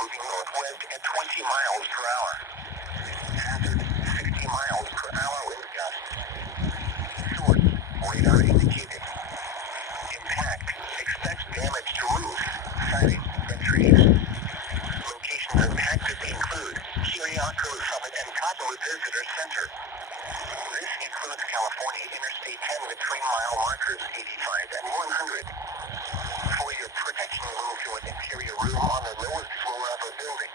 moving northwest at 20 miles per hour. Hazard, 60 miles per hour wind gusts. Source, radar indicated. Impact, expects damage to roof, siding, and trees. Locations impacted include Kiriako Summit and Cottonwood Visitor Center. This includes California Interstate 10 between mile markers 85 and 100. For your protection, move to an interior room on the lowest floor of a building.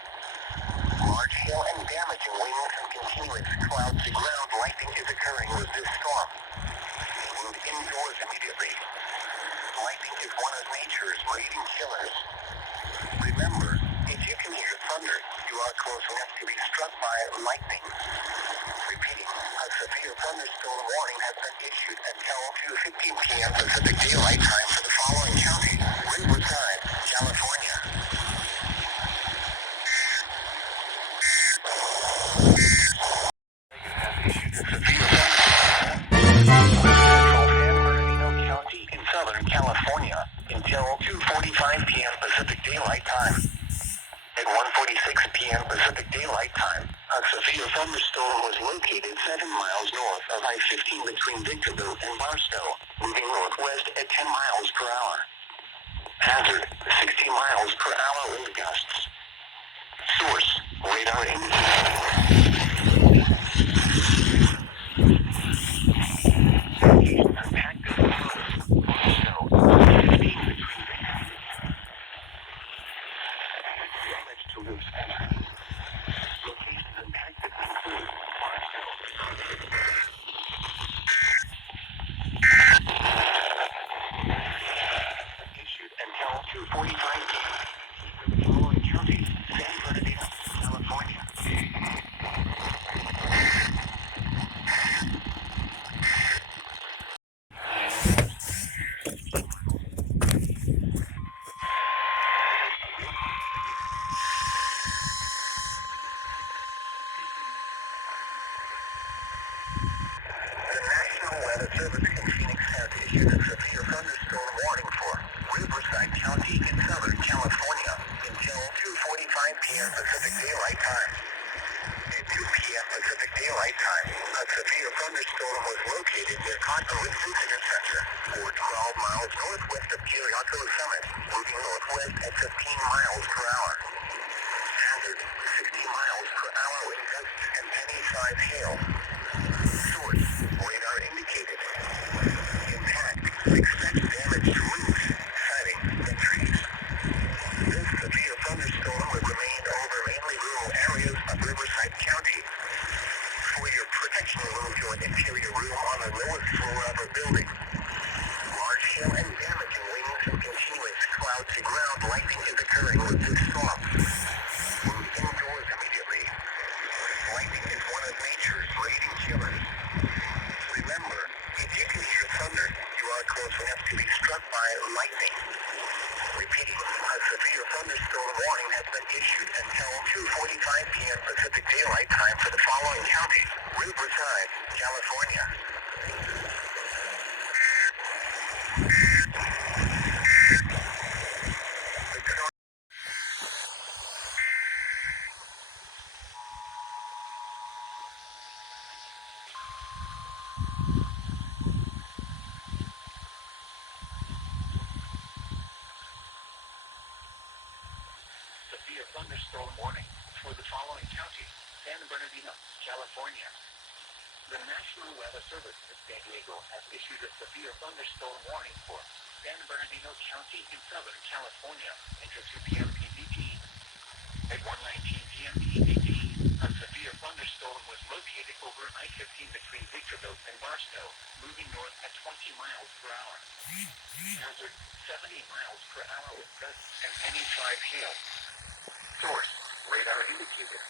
Large hail and damaging winds and continuous cloud-to-ground lightning is occurring with this storm. Move indoors immediately. Lightning is one of nature's raiding killers. Remember, if you can hear thunder, you are close enough to be struck by lightning. Repeating, a severe thunderstorm warning has been issued until 2:15 p.m. Pacific Daylight Time for the following counties: Riverside, California. Has issued a severe Central San Bernardino County in Southern California until 2:45 p.m. Pacific Daylight Time. At 1:46 p.m. Pacific Daylight Time, a severe thunderstorm was located 7 miles north of I-15 between Victorville and Barstow, moving northwest at 10 miles per hour. Hazard, 60 miles per hour wind gusts. Source, radar indicated. Locations impacted include Barstow, I-15 between Victorville. Damage to roofs and trees. Locations impacted include Barstow. Issued until 2:45 p.m. Following counties: San Bernardino, California. The National Weather Service in Phoenix has issued a severe thunderstorm warning for Riverside County in Southern California until 2:45 p.m. Pacific Daylight Time. At 2 p.m. Pacific Daylight Time, a severe thunderstorm was located near Cottonwood Visitor Center, or 12 miles northwest of Kiriako Summit, moving northwest at 15 miles per hour. Hazard, 60 miles per hour wind gusts and penny-sized hail. Source, radar indicated. Impact, expects damage to roofs, siding, and trees. This severe thunderstorm will remain over mainly rural areas of Riverside County. For your protection, move to an interior room on the lowest floor of a building. Large hail and damaging winds and continuous cloud-to-ground lightning is occurring with this storm. Move indoors immediately. Lightning is one of nature's raiding killers. Remember, if you can hear thunder, you are close enough to be struck by lightning. Repeating, a severe thunderstorm warning has been issued until 2:45 p.m. Pacific Daylight Time for the following counties: Riverside, California. Severe thunderstorm warning for the following counties: San Bernardino, California. The National Weather Service in San Diego has issued a severe thunderstorm warning for San Bernardino County in Southern California until 2 p.m. PDT. At 1:19 p.m. PDT, a severe thunderstorm was located over I-15 between Victorville and Barstow, moving north at 20 miles per hour. Hazard, 70 miles per hour with gusts and penny-sized hail. Source, radar indicated.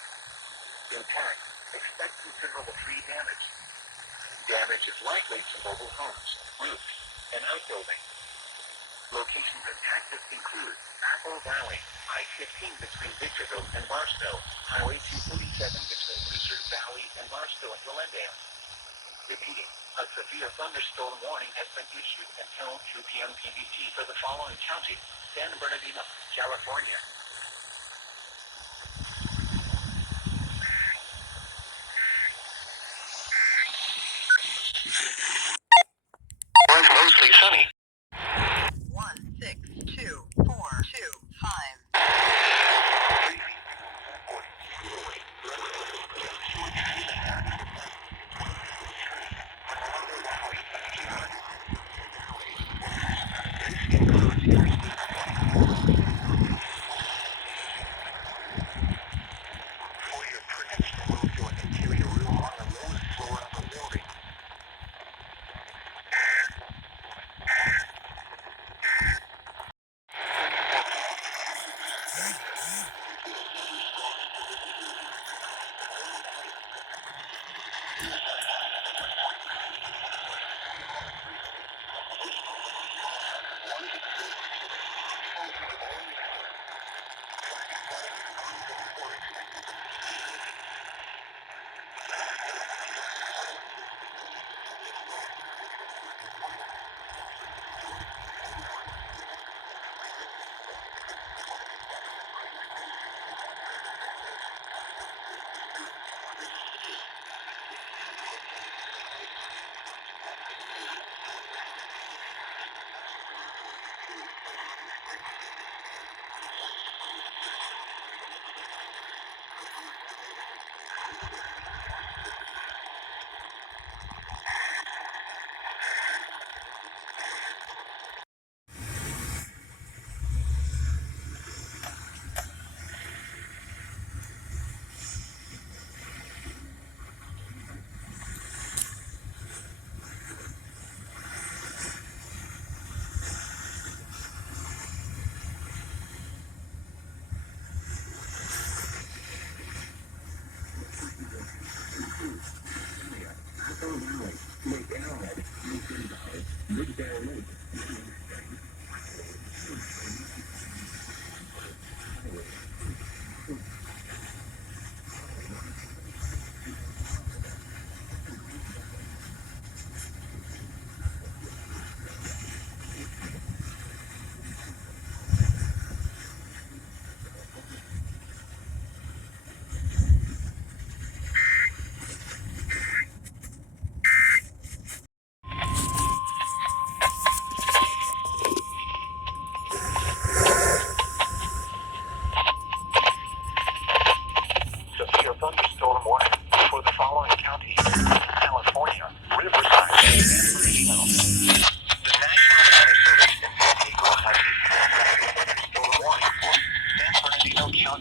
Impact, expect considerable tree damage. Damage is likely to mobile homes, roofs, and outbuildings. Locations impacted include Apple Valley, I-15 between Victorville and Barstow, Highway 247 between Lizard Valley and Barstow and Glendale. Repeating, a severe thunderstorm warning has been issued until 2 p.m. PDT for the following counties: San Bernardino, California.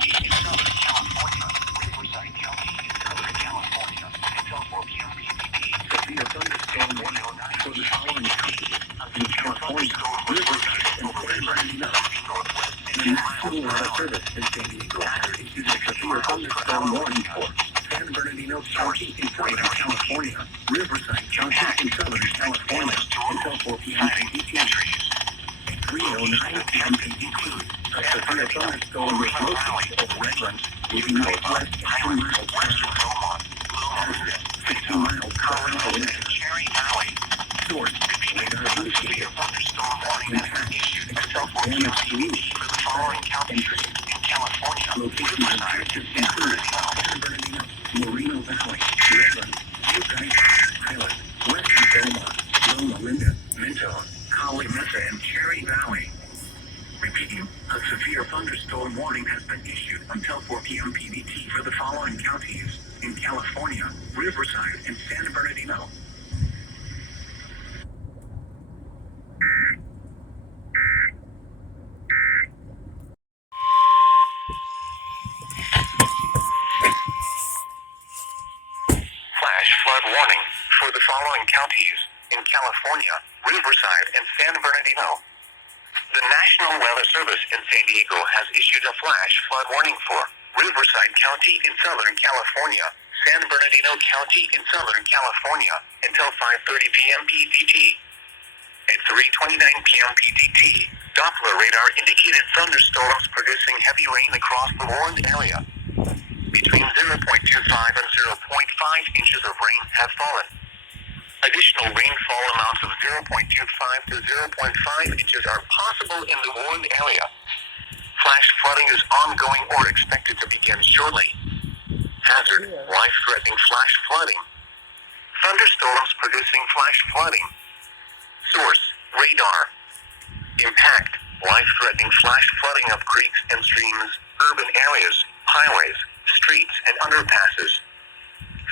in Southern California, Riverside County in Southern California, until 4 p.m. PDT. Severe thunderstorm warning for the following counties in California, Riverside, and San Bernardino. The National Weather Service in San Diego has issued a severe thunderstorm warning for San Bernardino County in Southern California, Riverside County in Southern California, until 4 p.m. PDT. At 3:09 p.m. PDT, a severe thunderstorm was located over Redlands, moving northwest at 2 miles per hour. 60 miles per hour wind. Cherry Valley. Source, radar indicated. Thunderstorm warning has been issued until 4 p.m. PDT for the following counties in California. Location objectives include San Bernardino, Moreno Valley, Redlands, Yucatan, Highland, Western Belmont, Loma Linda, Mentone, Collie Mesa, and Cherry Valley. Repeating, a severe thunderstorm warning has been issued until 4 p.m. PDT for the following counties in California, Riverside, and San Bernardino. Flash flood warning for the following counties in California, Riverside, and San Bernardino. The National Weather Service in San Diego has issued a flash flood warning for Riverside County in Southern California, San Bernardino County in Southern California, until 5:30 p.m. PDT. At 3:29 p.m. PDT, Doppler radar indicated thunderstorms producing heavy rain across the warned area. Between 0.25 and 0.5 inches of rain have fallen. Additional rainfall amounts of 0.25 to 0.5 inches are possible in the warned area. Flash flooding is ongoing or expected to begin shortly. Hazard, life-threatening flash flooding. Thunderstorms producing flash flooding. Source, radar. Impact, life-threatening flash flooding of creeks and streams, urban areas, highways, streets, and underpasses.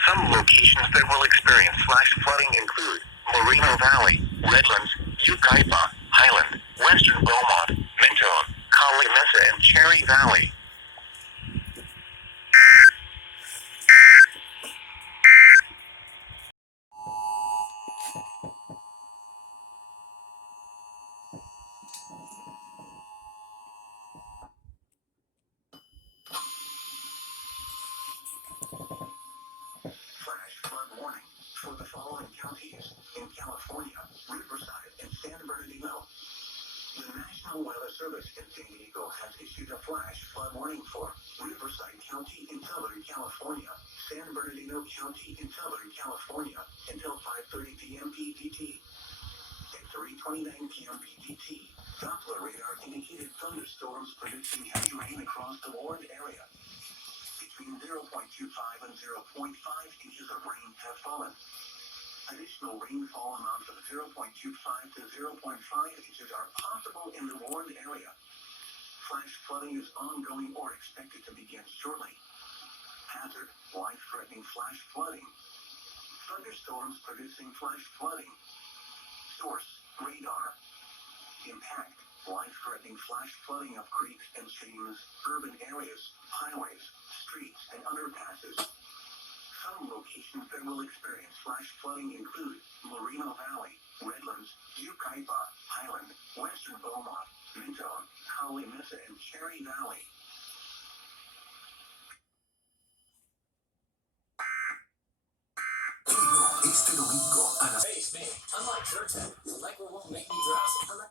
Some locations that will experience flash flooding include Moreno Valley, Redlands, Yucaipa, Highland, Western Beaumont, Mentone, Collie Mesa, and Cherry Valley. Flash flood warning for the following counties in California, Riverside, and San Bernardino. The National Weather Service in San Diego has issued a flash flood warning for Riverside County in Southern California, San Bernardino County in Southern California, until 5:30 p.m. PDT. At 3:29 p.m. PDT, Doppler radar indicated thunderstorms producing heavy rain across the warned area. Between 0.25 and 0.5 inches of rain have fallen. Additional rainfall amounts of 0.25 to 0.5 inches are possible in the warned area. Flash flooding is ongoing or expected to begin shortly. Hazard, life-threatening flash flooding. Thunderstorms producing flash flooding. Source, radar. Impact, life-threatening flash flooding of creeks and streams, urban areas, highways, streets, and underpasses. Some locations that will experience flash flooding include Moreno Valley, Redlands, Yucaipa, Highland, Western Beaumont, Mentone, Collie Mesa, and Cherry Valley. Face me, unlike Zyrtec, the liquid won't make me drowsy.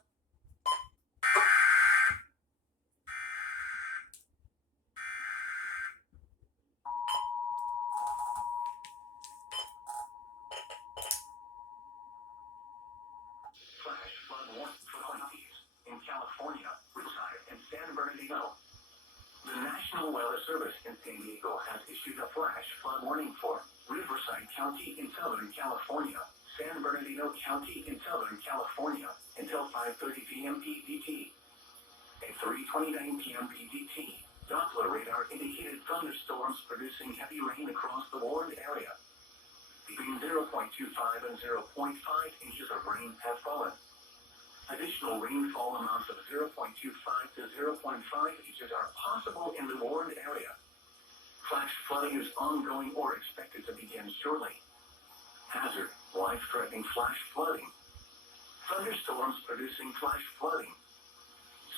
Flash flood warning for counties in California, Riverside, and San Bernardino. The National Weather Service in San Diego has issued a flash flood warning for Riverside County in Southern California, San Bernardino County in Southern California, until 5:30 p.m. PDT. At 3:29 p.m. PDT, Doppler radar indicated thunderstorms producing heavy rain across the warned area. Between 0.25 and 0.5 inches of rain have fallen. Additional rainfall amounts of 0.25 to 0.5 inches are possible in the warned area. Flash flooding is ongoing or expected to begin shortly. Hazard, life-threatening flash flooding. Thunderstorms producing flash flooding.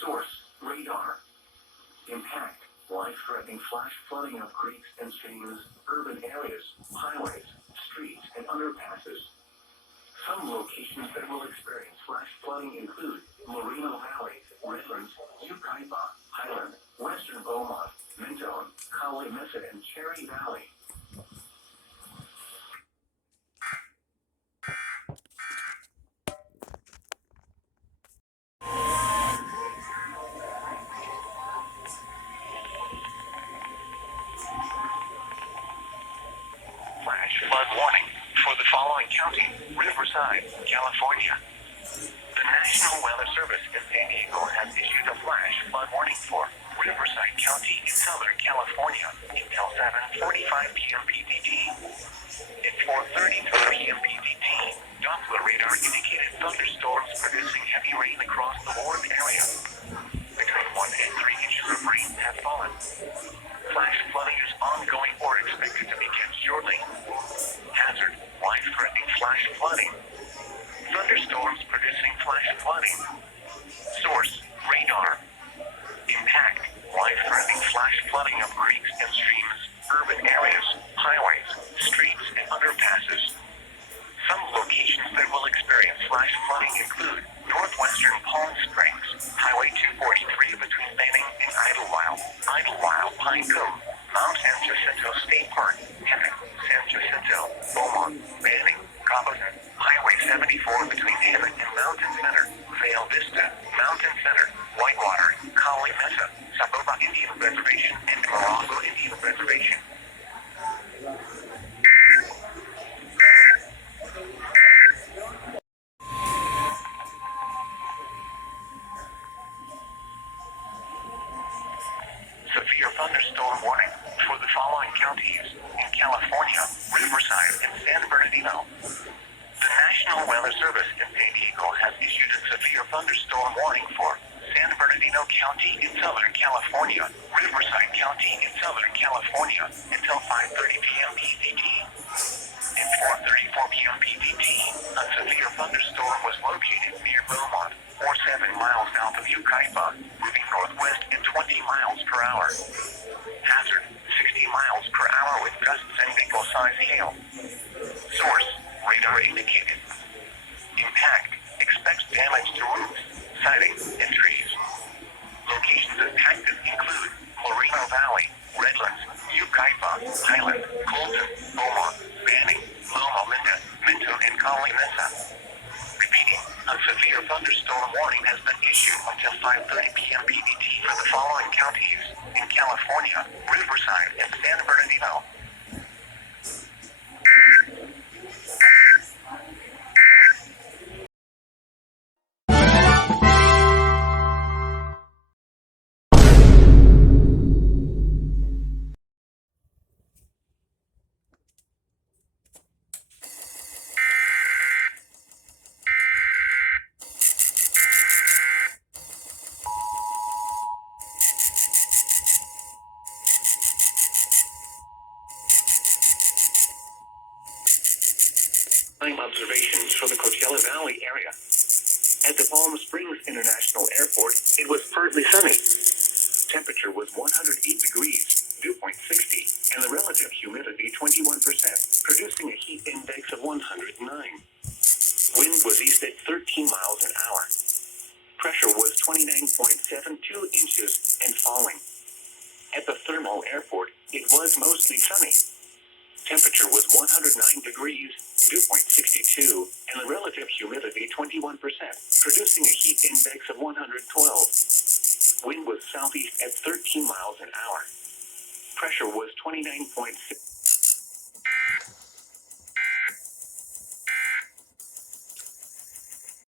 Source, radar. Impact, life-threatening flash flooding of creeks and streams, urban areas, highways, streets, and underpasses. Some locations that will experience flash flooding include Moreno Valley, Redlands, Yucaipa, Highland, Western Beaumont, Mentone, Collie Mesa, and Cherry Valley. Flash flood warning for the following county: Riverside, California. The National Weather Service in San Diego has issued a flash flood warning for Riverside County in Southern California until 7:45 p.m. PDT. At 4:33 p.m. PDT, Doppler radar indicated thunderstorms producing heavy rain across the warned area. Between 1 and 3 inches of rain have fallen. Flash flooding is ongoing or expected to begin shortly. Hazard, life-threatening flash flooding. Thunderstorms producing flash flooding. Source, radar. Impact, life-threatening flash flooding of creeks and streams, urban areas, highways, streets, and underpasses. Some locations that will experience flash flooding include northwestern Palm Springs, Highway 243 between Banning and Idlewild, Pine Cove, Mount San Jacinto State Park, Hemet, San Jacinto, Beaumont, Banning, Cobblton, Highway 74 between Hemet and Mountain Center, Vail Vista, Mountain Center, Whitewater, Collie Mesa, Saboba Indian Reservation, and Morongo Indian Reservation. Severe thunderstorm warning for the following counties in California: Riverside and San Bernardino. The National Weather Service in San Diego has issued a severe thunderstorm warning for San Bernardino County in Southern California, Riverside County in Southern California until 5:30 p.m. PDT. At 4:34 p.m. PDT, a severe thunderstorm was located near Beaumont, or 7 miles south of Yucaipa, moving northwest at 20 miles per hour. Hazard, 60 miles per hour with gusts and nickel-sized hail. Source, radar indicated. Impact, expects damage to roofs, siding, and trees. Locations impacted include Moreno Valley, Redlands, Yucaipa, Highland, Colton, Beaumont, Banning, Loma Linda, Mentone, and Collie Mesa. Repeating, a severe thunderstorm warning has been issued until 5:30 p.m. PDT for the following counties in California: Riverside and San Bernardino. Observations for the Coachella Valley area. At the Palm Springs International Airport, it was partly sunny. Temperature was 108 degrees, dew point 60, and the relative humidity 21%, producing a heat index of 109. Wind was east at 13 miles an hour. Pressure was 29.72 inches and falling. At the Thermal Airport, it was mostly sunny. Temperature was 109 degrees, dew point 62, and the relative humidity 21%, producing a heat index of 112. Wind was southeast at 13 miles an hour. Pressure was 29.6.